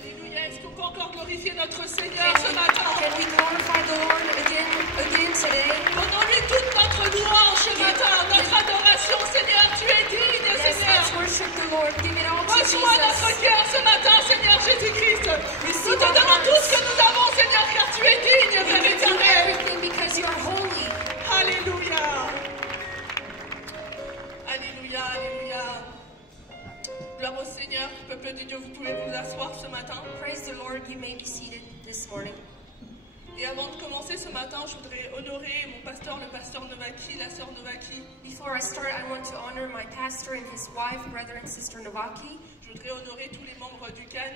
Alléluia. Est-ce qu'on peut encore glorifier notre Seigneur ce matin? Can we glorify the Lord again today? Donnons-lui toute notre louange ce matin, notre adoration, Seigneur. Tu es digne, Yes, Seigneur. let's worship the Lord. Give it all to Reçois notre Jesus. cœur ce matin, Seigneur Jésus-Christ. Nous Receive te our donnons tout ce hearts. que nous avons, Seigneur, car tu es digne, We Père give you éternel. everything because you are holy. Alléluia. Alléluia, alléluia. Gloire au Seigneur, peuple de Dieu, vous pouvez vous asseoir ce matin. Praise the Lord. You may be seated this morning. Et avant de commencer ce matin, je voudrais honorer mon pasteur, le pasteur Novaki, la sœur Novaki. Before I start, I want to honor my pastor and his wife, brother and sister Novaki. Je voudrais honorer tous les membres du CAN.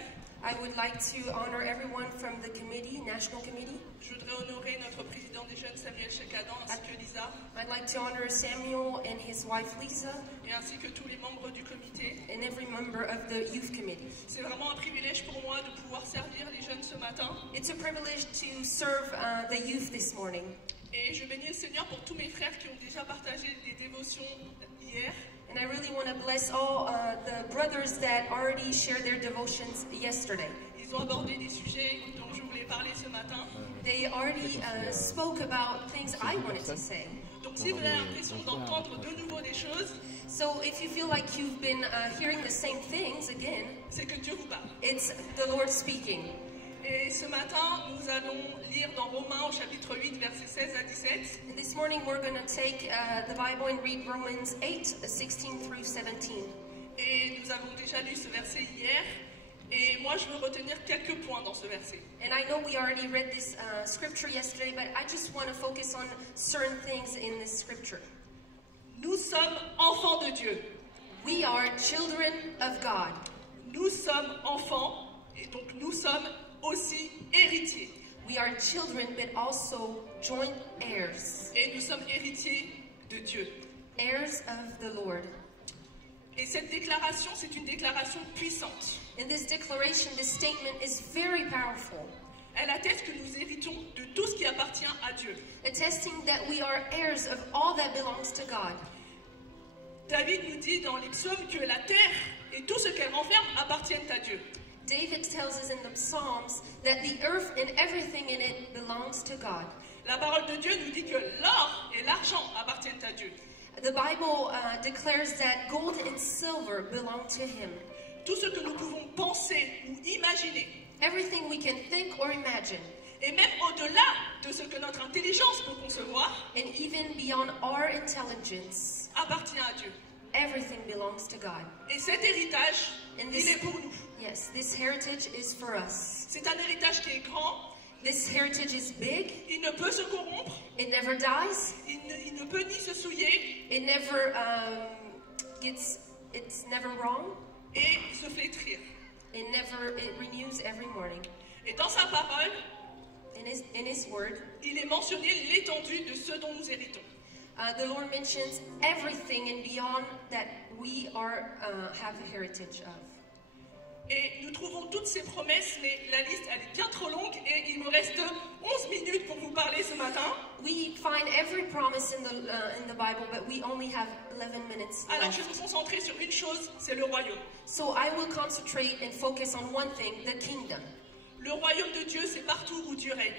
I would like to honor everyone from the committee, National Committee. Je voudrais honorer notre président des jeunes, Samuel Chekadan, ainsi que Lisa, I'd like to honor Samuel and his wife Lisa et ainsi que tous les membres du comité. and every member of the youth committee. C'est vraiment un privilège pour moi de pouvoir servir les jeunes ce matin. It's a privilege to serve the youth this morning. Et je bénis le Seigneur pour tous mes frères qui ont déjà partagé les dévotions hier. And I really want to bless all the brothers that already shared their devotions yesterday. Ils ont abordé des sujets dont je voulais parler ce matin. They already spoke about things I wanted to say. Donc si vous avez l'impression d'entendre de nouveau des choses, So if you feel like you've been hearing the same things again, c'est que Dieu vous parle. it's the Lord speaking. Et ce matin, nous allons lire dans Romains au chapitre 8, versets 16 à 17. And this morning we're going to take the Bible and read Romans 8, 16 through 17. Et nous avons déjà lu ce verset hier. Et moi, je veux retenir quelques points dans ce verset. And I know we already read this scripture yesterday, but I just want to focus on certain things in this scripture. Nous sommes enfants de Dieu. We are children of God. Nous sommes enfants, et donc nous sommes aussi héritiers. We are children, but also joint heirs. Et nous sommes héritiers de Dieu. Heirs of the Lord. Et cette déclaration, c'est une déclaration puissante. In this declaration, this statement is very powerful, Elle atteste que nous héritons de tout ce qui appartient à Dieu. attesting that we are heirs of all that belongs to God. David nous dit dans les psaumes que la terre et tout ce qu'elle renferme appartiennent à Dieu. David tells us in the Psalms that the earth and everything in it belongs to God. La parole de Dieu nous dit que l'or et l'argent appartiennent à Dieu. The Bible declares that gold and silver belong to Him. Tout ce que nous pouvons penser ou imaginer, Everything we can think or imagine, et même au-delà de ce que notre intelligence peut concevoir, and even beyond our intelligence, appartient à Dieu. everything belongs to God. Et cet héritage, And il est pour nous. yes, this heritage is for us. C'est un héritage qui est grand, This heritage is big. il ne peut se corrompre, It never dies. il ne peut ni se souiller It never it's never wrong. et se flétrir. It renews every morning. Et dans sa parole, In His Word, il est mentionné l'étendue de ce dont nous héritons. the Lord mentions everything and beyond that we have a heritage of. Et nous trouvons toutes ces promesses, mais la liste elle est bien trop longue et il me reste 11 minutes pour vous parler ce matin. We find every promise in the Bible, but we only have 11 minutes Alors je vais left. me concentrer sur une chose, c'est le royaume. So I will concentrate and focus on one thing, the kingdom. Le royaume de Dieu, c'est partout où Dieu règne.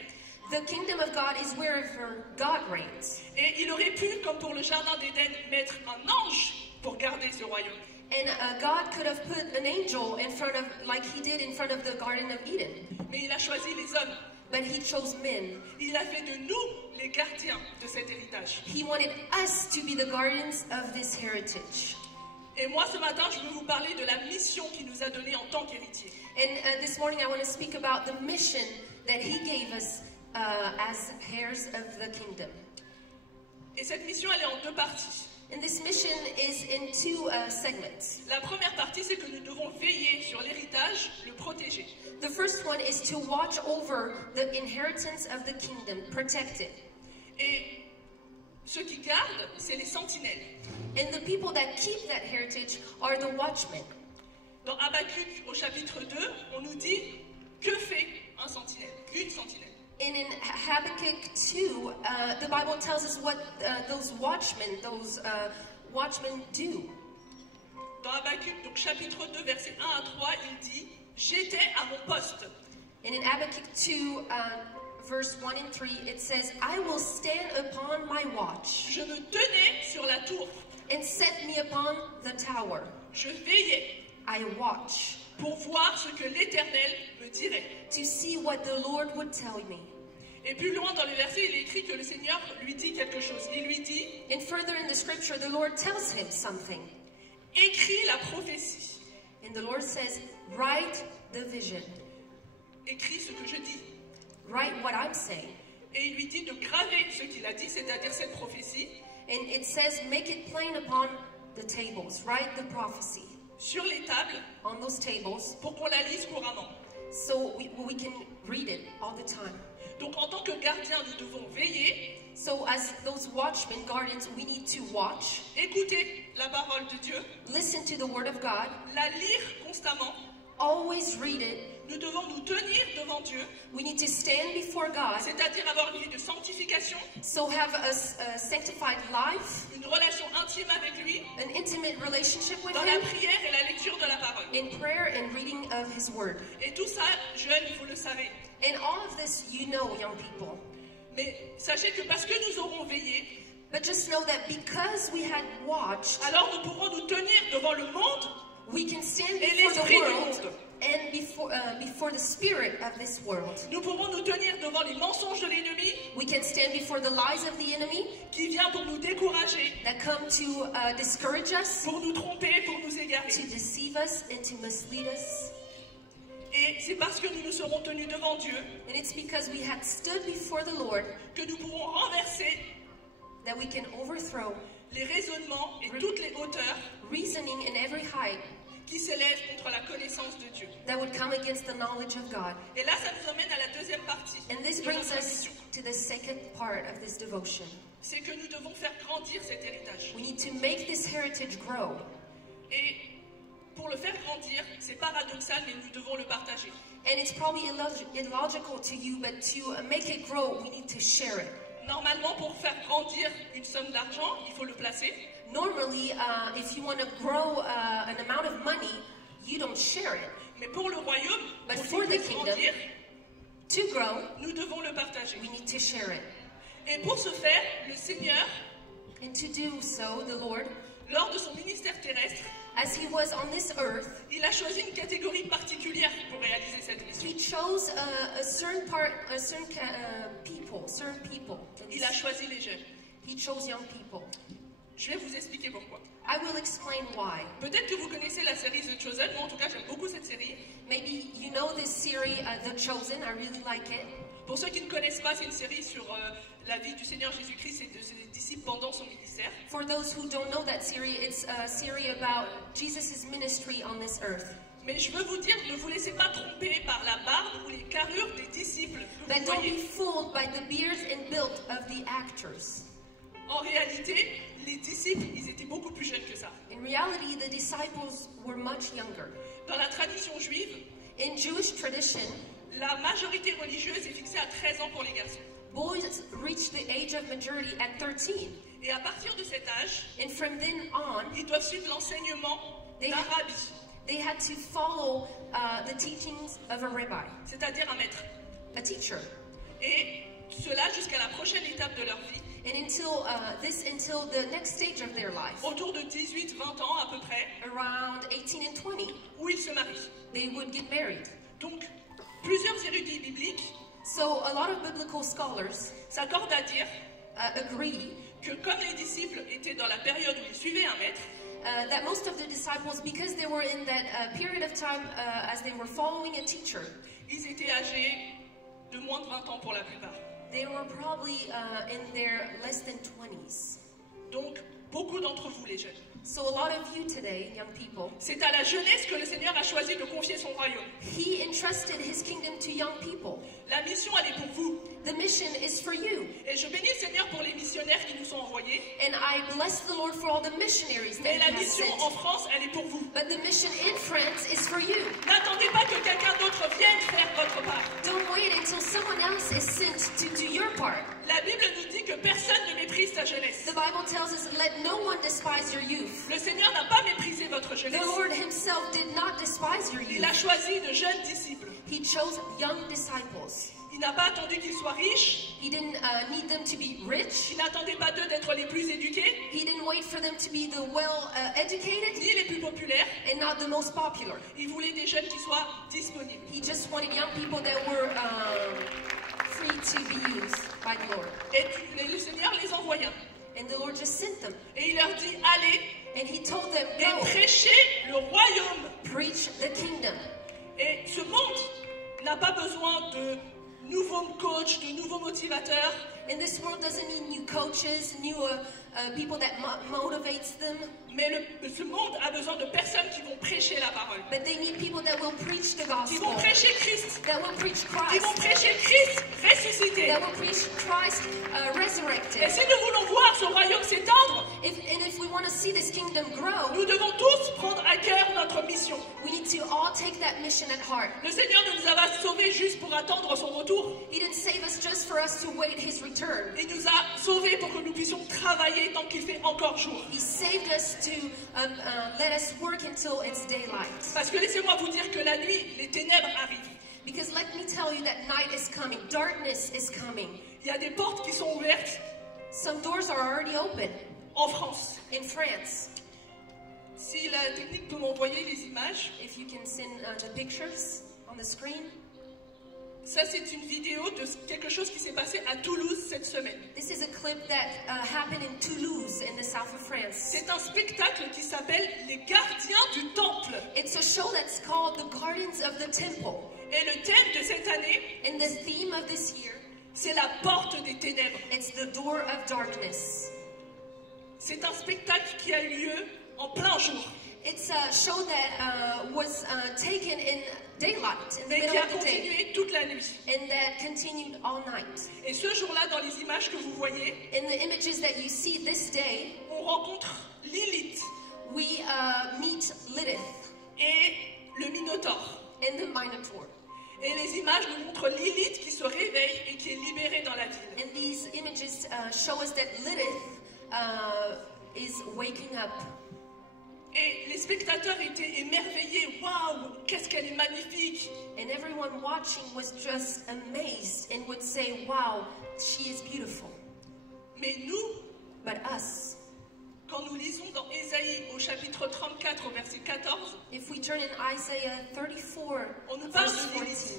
The kingdom of God is wherever God reigns. Et il aurait pu, comme pour le jardin d'Éden, mettre un ange pour garder ce royaume. And God could have put an angel in front of, like He did in front of the Garden of Eden. Mais il a choisi les hommes. But He chose men. Il a fait de nous les gardiens de cet héritage. He wanted us to be the guardians of this heritage. Et moi, ce matin, je veux vous parler de la mission qu'il nous a donnée en tant qu'héritiers. And this morning I want to speak about the mission that He gave us as heirs of the kingdom. Et cette mission, elle est en deux parties. And this mission is in two segments. La première partie, c'est que nous devons veiller sur l'héritage, le protéger. The first one is to watch over the inheritance of the kingdom, protect it. Et ceux qui gardent, c'est les sentinelles. And the people that keep that heritage are the watchmen. Dans Habakkuk, au chapitre 2, on nous dit que fait un sentinelle, une sentinelle. And in Habakkuk 2, the Bible tells us what those watchmen do. Dans Habakkuk, donc chapitre 2, versets 1 à 3, il dit « j'étais à mon poste. And in Habakkuk 2, verse 1 and 3, it says, I will stand upon my watch Je me tenais sur la tour. and set me upon the tower. Je veillais I watch pour voir ce que l'Éternel me dirait. to see what the Lord would tell me. Et plus loin dans le verset, il est écrit que le Seigneur lui dit quelque chose. Il lui dit, And further in the scripture, the Lord tells him something. écris la prophétie. And the Lord says, write the vision. Écris ce que je dis. Write what I'm saying. Et il lui dit de graver ce qu'il a dit, c'est-à-dire cette prophétie, And it says, make it plain upon the tables. Write the prophecy sur les tables on those tables pour qu'on la lise couramment. so we can read it all the time. Donc en tant que gardien, nous devons veiller, So as those watchmen, guardians, we need to watch, écouter la parole de Dieu, listen to the word of God, la lire constamment. always read it. Nous devons nous tenir devant Dieu, We need to stand before God, c'est-à-dire avoir une vie de sanctification, so have a sanctified life, une relation intime avec lui, an intimate relationship with dans la Him, prière et la lecture de la parole. in prayer and reading of His word. Et tout ça, jeunes, vous le savez. And all of this, you know, young people. Mais sachez que parce que nous aurons veillé, But just know that because we had watched, alors nous pourrons nous tenir devant le monde we can stand et before the l'esprit du world monde. and before the spirit of this world. Nous pourrons nous tenir devant les mensonges de l'ennemi We can stand before the lies of the enemy qui vient pour nous décourager, that come to discourage us, pour nous tromper, pour nous égarer. to deceive us, and to mislead us. Et c'est parce que nous nous serons tenus devant Dieu And it's because we had stood before the Lord que nous pourrons renverser that we can overthrow les raisonnements et toutes les hauteurs reasoning in every height qui s'élèvent contre la connaissance de Dieu. that would come against the knowledge of God. Et là, ça nous emmène à la deuxième partie And this de brings notre us mission. to the second part of this devotion. C'est que nous devons faire grandir cet héritage. We need to make this heritage grow. Et pour le faire grandir, c'est paradoxal, mais nous devons le partager. And it's probably illogical to you, but to make it grow, we need to share it. Normalement, pour faire grandir une somme d'argent, il faut le placer. Normally, if you want to grow an amount of money, you don't share it. Mais pour le royaume, But pour for qu'il the puisse kingdom, grandir, To grow, nous devons le partager. we need to share it. Et pour ce faire, le Seigneur, And to do so, the Lord, lors de son ministère terrestre, as he was on this earth, il a choisi une catégorie particulière pour réaliser cette mission. he chose a certain people. Il a choisi les jeunes. He chose young people. Je vais vous expliquer pourquoi. I will explain why. Peut-être que vous connaissez la série The Chosen. Moi, en tout cas, j'aime beaucoup cette série. Maybe you know this series, The Chosen. I really like it. Pour ceux qui ne connaissent pas, c'est une série sur la vie du Seigneur Jésus-Christ et de ses disciples pendant son ministère. For those who don't know that series, it's a series about Jesus' ministry on this earth. Mais je veux vous dire, ne vous laissez pas tromper par la barbe ou les carrures des disciples que But vous don't be voyez. fooled by the beards and build of the actors. En réalité, les disciples, ils étaient beaucoup plus jeunes que ça. In reality, the disciples were much younger. Dans la tradition juive, In Jewish tradition, la majorité religieuse est fixée à 13 ans pour les garçons. boys reach the age of maturity at 13. Et à partir de cet âge, And from then on, ils doivent suivre l'enseignement d'un rabbi, they had to follow the teachings of a rabbi, c'est-à-dire un maître. a teacher. Et cela jusqu'à la prochaine étape de leur vie, And until the next stage of their life, autour de 18-20 ans à peu près, around 18 and 20, où ils se marient. they would get married. Donc, plusieurs érudits bibliques So a lot of biblical scholars s'accordent à dire agree que comme les disciples étaient dans la période où ils suivaient un maître, that most of the disciples, because they were in that period of time as they were following a teacher, ils étaient âgés de moins de 20 ans pour la plupart. they were probably in their less than 20s. Donc, beaucoup d'entre vous, les jeunes, So a lot of you today, young people, c'est à la jeunesse que le Seigneur a choisi de confier son royaume. He entrusted His kingdom to young people. La mission, elle est pour vous. The mission is for you. Et je bénis le Seigneur pour les missionnaires qui nous sont envoyés. And I bless the Lord for all the missionaries that Mais He la has mission sent. en France, elle est pour vous. But the mission in France is for you. N'attendez pas que quelqu'un d'autre vienne faire votre part. Don't wait until someone else is sent to do your part. La Bible nous dit que personne ne méprise ta jeunesse. The Bible tells us, let no one despise your youth. Le Seigneur n'a pas méprisé votre The jeunesse. Lord Himself himself did not despise your Il a youth. choisi de jeunes disciples. He chose young disciples. Il n'a pas attendu qu'ils soient riches. He didn't need them to be rich. Il n'attendait pas d'eux d'être les plus éduqués, He didn't wait for them to be the well-educated ni les plus populaires. and not the most popular. Il voulait des jeunes qui soient disponibles. He just wanted young people that were free to be used by the Lord. Et le Seigneur les envoya. And the Lord just sent them. Et il leur dit, allez And he told them, et go, prêchez le royaume. preach the kingdom. Et ce monde n'a pas besoin de nouveaux coachs, de nouveaux motivateurs. And this world doesn't need new coaches, new people that motivates them. Mais ce monde a besoin de personnes qui vont prêcher la parole. But they need people that will preach the Qui vont gospel. prêcher Christ. That will preach Qui vont Christ. prêcher Christ ressuscité. That will preach Christ Et resurrected. si nous voulons voir ce royaume s'étendre, And if we want to see this kingdom grow, nous devons tous prendre à cœur notre mission. we need to all take that mission at heart. Le Seigneur ne nous a pas sauvés juste pour attendre son retour. He didn't save us just for us to wait his return. Il nous a sauvés pour que nous puissions travailler tant qu'il fait encore jour. He saved us to let us work until it's daylight. Parce que laissez-moi vous dire que la nuit, les ténèbres arrivent. Because let me tell you that night is coming. Darkness is coming. Il y a des portes qui sont ouvertes Some doors are already open en France. in France. Si la technique peut m'envoyer les images, If you can send the pictures on the screen. ça c'est une vidéo de quelque chose qui s'est passé à Toulouse cette semaine. This is a clip that happened in Toulouse in the south of France. C'est un spectacle qui s'appelle Les Gardiens du Temple. It's a show that's called The Gardens of the Temple. Et le thème de cette année, And the theme of this year, c'est la porte des ténèbres. it's the door of darkness. C'est un spectacle qui a eu lieu en plein jour It's a show that was taken in daylight, in the et qui middle a of the day, continué toute la nuit. and that continued all night. Et ce jour-là, dans les images que vous voyez, In the images that you see this day, on rencontre Lilith we meet Lilith et le Minotaure. and the Minotaur. Et les images nous montrent Lilith qui se réveille et qui est libérée dans la ville. And these images show us that Lilith is waking up. Et les spectateurs étaient émerveillés. Waouh, qu'est-ce qu'elle est magnifique! And everyone watching was just amazed and would say, wow, she is beautiful. Mais nous, But us, quand nous lisons dans Ésaïe au chapitre 34 au verset 14, if we turn in Isaiah 34, on nous parle verse de 14, Lilith.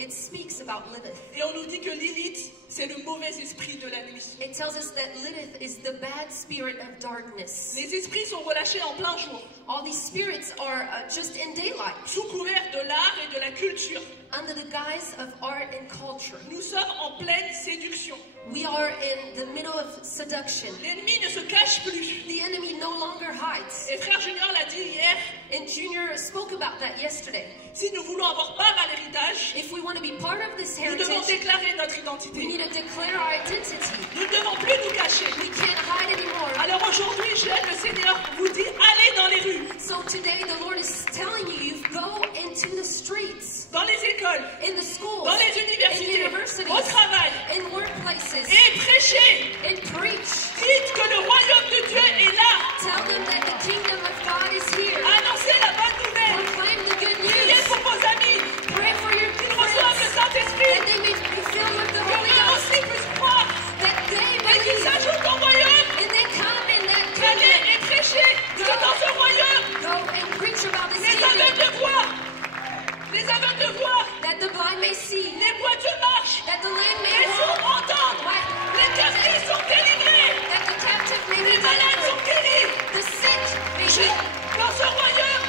it speaks about Lilith. Et on nous dit que Lilith, c'est le mauvais esprit de la nuit. It tells us that Lilith is the bad spirit of darkness. Les esprits sont relâchés en plein jour, All these spirits are just in daylight, sous couvert de l'art et de la culture. under the guise of art and culture. Nous sommes en pleine séduction. We are in the middle of seduction. L'ennemi ne se cache plus. The enemy no longer hides. Et Frère Junior l'a dit hier, And Junior spoke about that yesterday. si nous voulons avoir part à l'héritage, If we want to be part of this nous devons heritage, déclarer notre we identité. need to declare our identity. Nous ne devons plus nous cacher. We can't hide anymore. Alors aujourd'hui, j'aime le Seigneur vous dit, allez dans les rues, So today the Lord is telling you, go into the streets, dans les écoles, in the schools, dans les in universités, universities, au travail, in workplaces, et prêchez. and preach. Dites que le royaume de Dieu est là. Tell them that the kingdom of God is here. Annoncez la bonne nouvelle. Proclaim the good Priez news. pour vos amis. Pray for your Qu'ils reçoivent le friends, Saint-Esprit. that they may be filled with the Que Holy eux Ghost, aussi puissent croire. that they Et qu'ils believe, s'ajoutent au royaume. and they come in that Allez kingdom. et prêchez que dans ce royaume, Go and preach about this les kingdom, aveugles voient. Les aveugles voient. that the blind may see, Les boiteux marchent. that the lame may Les sourds walk, entendent. Les captifs sont délivrés. that the captive may be Les malades sont delivered, guéris. the sick may be. Dans ce royaume,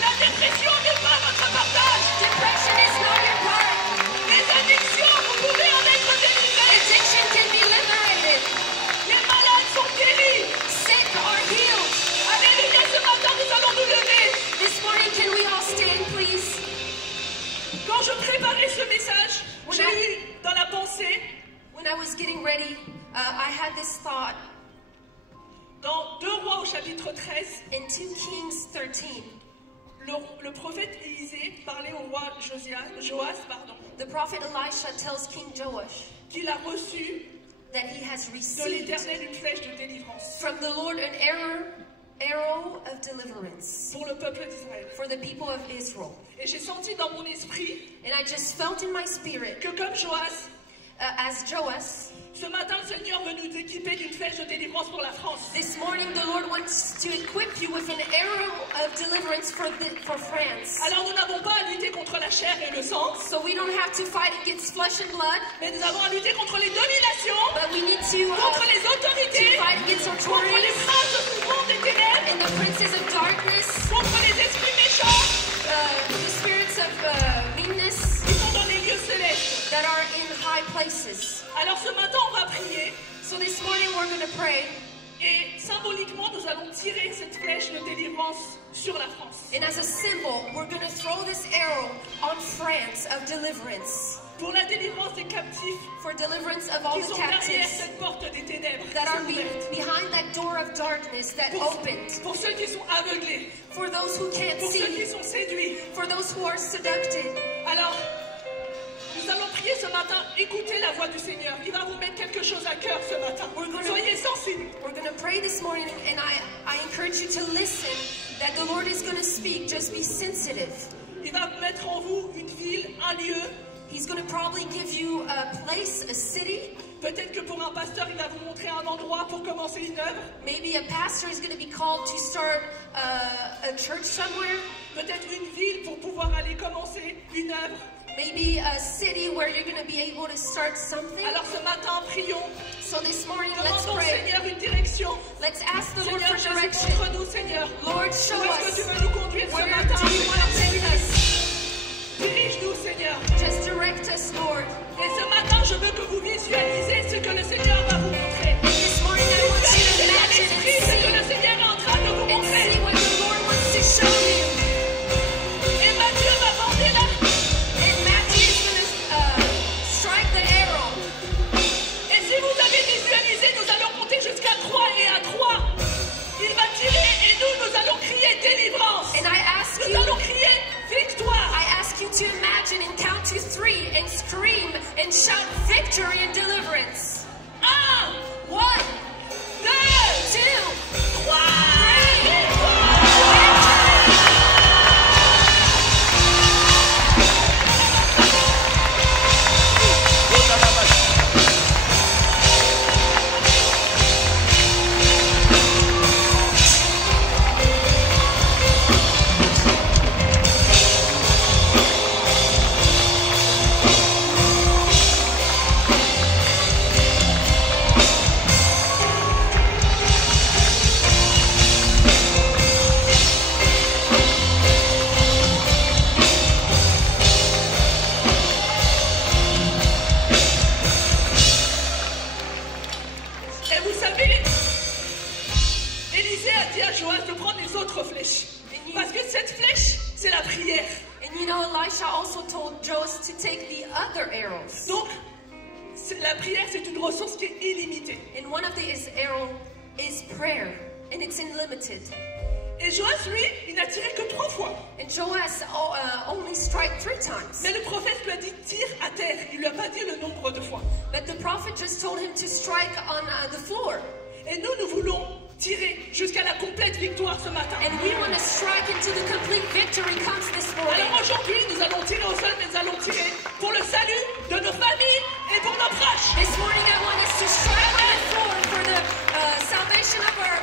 la dépression n'est pas votre partage. Depression is not your part. Les addictions, vous pouvez en être délivrés. Addiction can be liberated. Les malades sont guéris. Sick are healed. Alléluia, ce matin, nous allons nous lever. This morning, can we all stand, please? Quand je préparais ce message, j'ai eu dans la pensée, When I was getting ready, I had this thought dans 2 Rois au chapitre 13, in 2 Kings 13. le prophète Élisée parlait au roi Joas, The prophet Elisha tells King Joash qu'il a reçu that he has de received l'Éternel une flèche de délivrance. from the Lord an arrow arrow of deliverance pour le peuple d'Israël. for the people of Israel. Et j'ai senti dans mon esprit And I just felt in my spirit, que comme Joas, as Joas, ce matin le Seigneur veut nous équiper d'une flèche de délivrance pour la France. this morning the Lord wants to equip you with an arrow of deliverance for France. Alors nous n'avons pas à lutter contre la chair et le sang, So we don't have to fight against flesh and blood, mais nous avons à lutter contre les dominations, but we need to contre les autorités, fight against contre les authorities princes du monde des ténèbres, and the princes of darkness, contre les esprits méchants the spirits of meanness qui sont dans les lieux célestes. that are in high places. Alors ce matin on va prier So this morning we're going to pray, et symboliquement nous allons tirer cette flèche de délivrance sur la France. and as a symbol, we're going to throw this arrow on France of deliverance, Pour la délivrance des captifs for deliverance of all qui the sont derrière captives cette porte des ténèbres. that are qui s'est ouverte. behind that door of darkness that opened, Pour ceux qui sont aveuglés, for those who can't pour ceux qui see, sont séduits. for those who are seduced. Alors, nous allons prier ce matin, écoutez la voix du Seigneur. Il va vous mettre quelque chose à cœur ce matin. Soyez sensibles. We're going to pray this morning, and I encourage you to listen, that the Lord is going to speak. Just be sensitive. Il va mettre en vous une ville, un lieu. He's going to probably give you a place, a city. Peut-être que pour un pasteur, il va vous montrer un endroit pour commencer une œuvre. Maybe a pastor is going to be called to start a church somewhere. Peut-être une ville pour pouvoir aller commencer une œuvre. Maybe a city where you're going to be able to start something. Alors ce matin, prions. So this morning, let's Demandons au pray. Seigneur une direction. Let's ask the Lord Seigneur, for Jésus, direction. montre-nous, Seigneur. Lord, show Où est-ce que tu us. veux nous conduire ce Where matin? do you want to take us? Dirige-nous, Seigneur. Just direct us, Lord. Et ce matin, je veux que vous visualisez ce que le Seigneur va vous montrer. This morning, I want you to Visualisez dans imagine l'esprit ce que le Seigneur est en train de vous and montrer. see what the Lord wants to show you. Et Matthieu va porter la... And Matthew is going to strike the arrow. Et si vous avez visualisé, nous allons compter jusqu'à 3 et à 3. Il va tirer et nous allons crier délivrance. And I ask Nous you, allons crier victoire. I ask you to imagine and count to 3 and scream and shout victory and deliverance. 1, 1, 2, 2, 3. 3. Et vous savez, Élisée a dit à Joas de prendre les autres flèches. Parce que cette flèche, c'est la prière. And you know, Elisha also told Joas to take the other arrows. Donc, la prière, c'est une ressource qui est illimitée. And one of these arrows is prayer, and it's unlimited. Et Joas, lui, il n'a tiré que 3 fois. And Joas only strike 3 times. Mais le prophète lui a dit tire à terre. Il lui a pas dit le nombre de fois. But the prophet just told him to strike on the floor. Et nous voulons tirer jusqu'à la complète victoire ce matin. And we want to strike until the complete victory comes this morning. Alors aujourd'hui, nous allons tirer au sol, mais nous allons tirer pour le salut de nos familles et pour nos proches. This morning I want us to strike on the floor for the salvation of our